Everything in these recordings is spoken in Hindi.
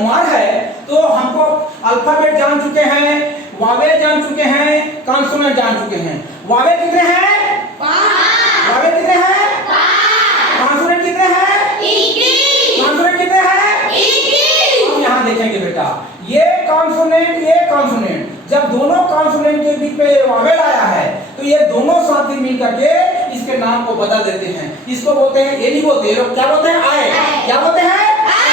सोमवार है तो हमको अल्फाबेट जान चुके हैं, वावेल जान चुके हैं, कॉन्सोनेंट जान चुके हैं। वावेल कितने हैं? 5। वावेल कितने हैं? 5। कॉन्सोनेंट कितने हैं? 21। कॉन्सोनेंट कितने हैं? 21। हम यहाँ देखेंगे बेटा, ये कॉन्सोनेंट, ये कॉन्सोनेंट, जब दोनों कॉन्सोनेंट के बीच में वावेल आया है तो ये दोनों साथी मिल करके इसके नाम को बदल देते हैं। इसको बोलते हैं, ये नहीं बोलते, ये लोग क्या बोलते हैं? आए। क्या बोलते हैं? आए।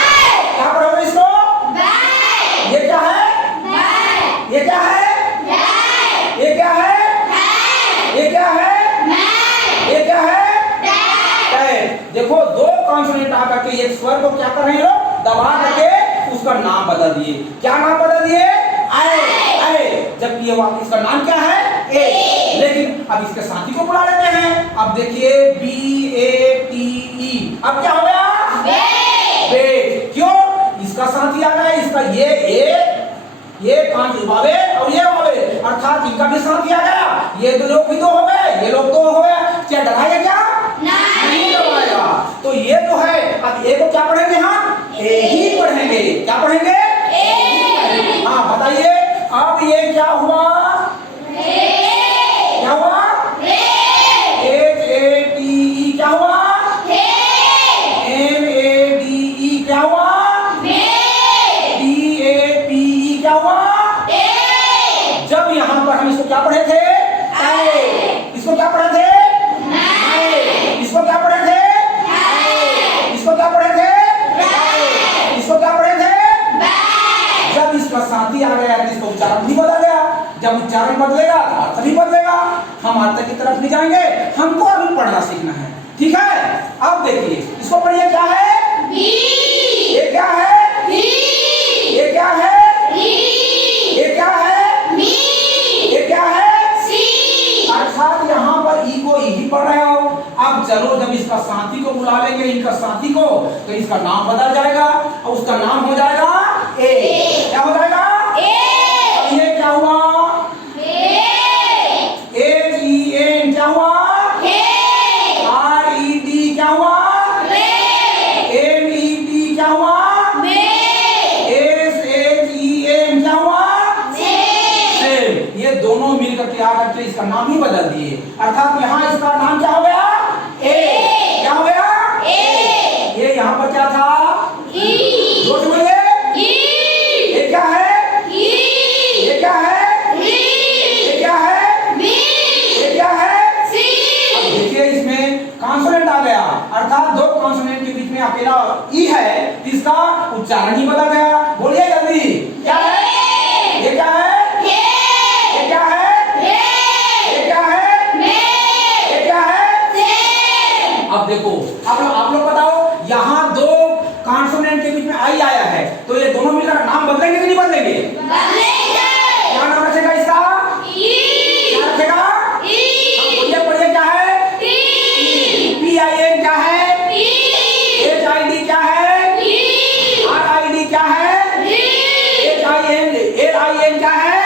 क्या पढ़ोगे इसको? बाय। ये क्या है? बाय। ये क्या है? बाय। ये क्या है? बाय। ये क्या है? बाय। ये क्या है? बाय। देखो दो कॉन्सोनेंट आकर के एक स्वर को क्या कर रहे हैं लोग? दबा करके उसका नाम बदल दिए। क्या नाम बदल दिए? आए। आए। जबकि ये इसका नाम क्या है? ए। लेकिन अब इसके साथी को बुला लेते हैं। अब देखिए BATE, अब क्या हो गया? बेट। क्यों? इसका साथी आ गया, इसका ये वावेल और ये वावेल, अर्थात इनका भी साथी आ गया। ये दो लोग भी दो हो गए, ये लोग दो हो गए। क्या डराएगा? क्या नहीं डराएगा। तो ये जो है, अब ए को क्या पढ़ेंगे हम? ए ही पढ़ेंगे। क्या पढ़ेंगे? ए। हाँ बताइए, अब ये क्या हुआ? क्या हुआ? HATE क्या हुआ? MADE क्या हुआ? DAPE क्या हुआ? जब यहाँ पर हम इसको क्या पढ़े थे? इसको क्या पढ़े थे? इसको क्या पढ़े थे? इसको क्या पढ़े थे? इसको क्या पढ़े थे? जब इसका साथी आ गया तो इसका उच्चारण भी बदल गया। जब उच्चारण बदलेगा तो अर्थ भी बदलेगा। हम अर्थ की तरफ नहीं जाएंगे, हमको अभी पढ़ना सीखना है, ठीक है? अब देखिए इसको पढ़िए, क्या है? ये क्या है? ये क्या है? ये क्या है? ये क्या है? अर्थात यहाँ पर ई को ही पढ़ रहे हो। अब चलो जब इसका साथी को बुला लेंगे, इनका साथी को, तो इसका नाम बदल जाएगा और उसका नाम हो जाएगा ए। क्या हो जाएगा? ए। ये क्या हुआ? HEN क्या हुआ? RED क्या हुआ? MED क्या हुआ? SHEM क्या हुआ? ये दोनों मिलकर के आकर के इसका नाम ही बदल दिए। अर्थात यहाँ इसका नाम क्या हो गया? ए। क्या हो गया? ए। ये यहाँ पर क्या था? जोर से बोलिए। ये क्या है? ये क्या है? ये क्या है? ये क्या है? अब देखिए इसमें कॉन्सोनेंट आ गया, अर्थात दो कॉन्सोनेंट के बीच में अकेला ई है, इसका उच्चारण ही बदल गया। बोलिए जल्दी, क्या है? ये क्या है? ये क्या है? ये क्या है? ये क्या है? अब देखो, अब आप लोग बताओ, यहाँ दो कॉन्सोनेंट के बीच में आई आया है, तो ये दोनों मिलकर नाम बदलेंगे कि नहीं बदलेंगे? क्या नाम रखेगा इसका? क्या रखेगा? बोलिए पढ़िए, क्या है? PIN क्या है? HID क्या है? RID क्या है? LIN क्या है?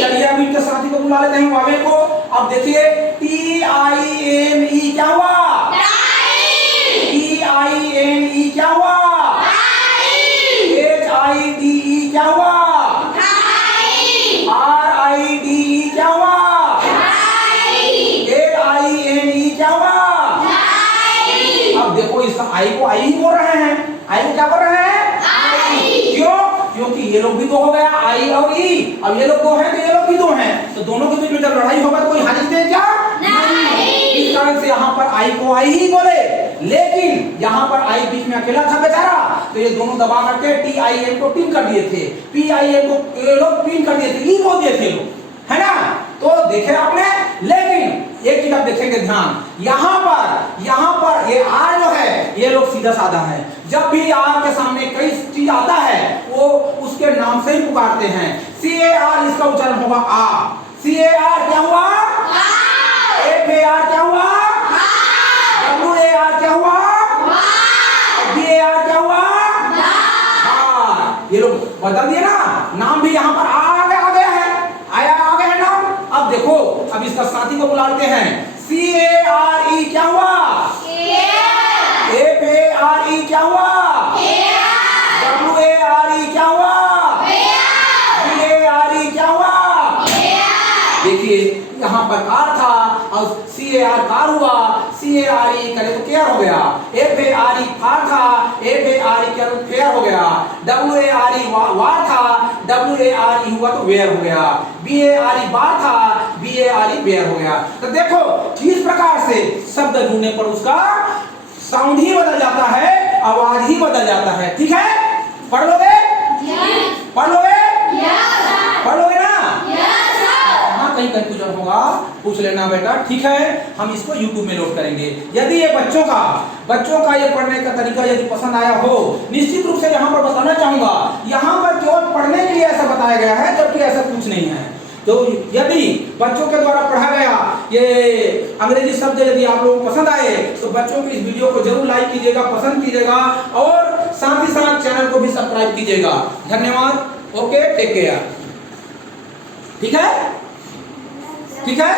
चलिए अब इनके साथी को बुला लेते हैं, वावेल को। अब देखिए TIME क्या हुआ? TINE क्या हुआ? HIDE क्या हुआ? RIDE क्या हुआ? LINE क्या हुआ? अब देखो इसका आई को आई ही बोल रहे हैं। आई को क्या बोल रहे हैं? आई। क्यों? क्योंकि ये लोग भी दो हो गया, आई और ई। अब ये लोग दो हैं तो ये लोग भी दो हैं, तो दोनों के बीच में जब लड़ाई होगा तो कोई हाजिर दे क्या? नहीं। इस कारण से यहाँ पर आई को आई ही बोले, लेकिन यहाँ पर आई बीच में अकेला था बेचारा, तो ये दोनों दबा करके TIN को पिन कर दिए थे, PIN को ये लोग पिन कर दिए थे, ई बोल दिए थे लोग, है ना? तो देखे आपने। लेकिन एक चीज आप देखेंगे ध्यान, यहाँ पर ये आर जो है ये लोग सीधा साधा है। जब भी आर के सामने कई चीज आता है वो उसके नाम से ही पुकारते हैं। CAR इसका उच्चारण होगा आ। CAR क्या हुआ? FAR क्या हुआ? WAR क्या हुआ? BAR क्या हुआ? ये लोग बदल दिए ना, नाम भी यहाँ पर आ गया है, आ गया है नाम। अब देखो, अब इसका साथी को बुलाते हैं। CARE क्या हुआ? FARE क्या हुआ? और CAR कार हुआ, CARE करे तो केयर हो गया, FARE फार था, FARE क्या तो फेयर हो गया, WARE वार था, WARE हुआ तो वेयर हो गया, BARE बार था, BARE बेयर हो गया। तो देखो किस प्रकार से शब्द ढूंढने पर उसका साउंड ही बदल जाता है, आवाज ही बदल जाता है। ठीक है, पढ़ लोगे? पढ़ लोगे? पढ़ लोगे ना? हाँ, कहीं कंफ्यूजन होगा पूछ लेना बेटा। ठीक है, हम इसको YouTube में लोड करेंगे। यदि ये बच्चों का ये पढ़ने का तरीका यदि पसंद आया हो, निश्चित रूप से यहाँ पर बताना चाहूंगा, यहाँ पर केवल पढ़ने के लिए ऐसा बताया गया है, जबकि ऐसा कुछ नहीं है। तो यदि बच्चों के द्वारा पढ़ा गया ये अंग्रेजी शब्द यदि आप लोगों को पसंद आए तो बच्चों की इस वीडियो को जरूर लाइक कीजिएगा, पसंद कीजिएगा और साथ ही साथ चैनल को भी सब्सक्राइब कीजिएगा। धन्यवाद। Okay, take care. ठीक है? ठीक है?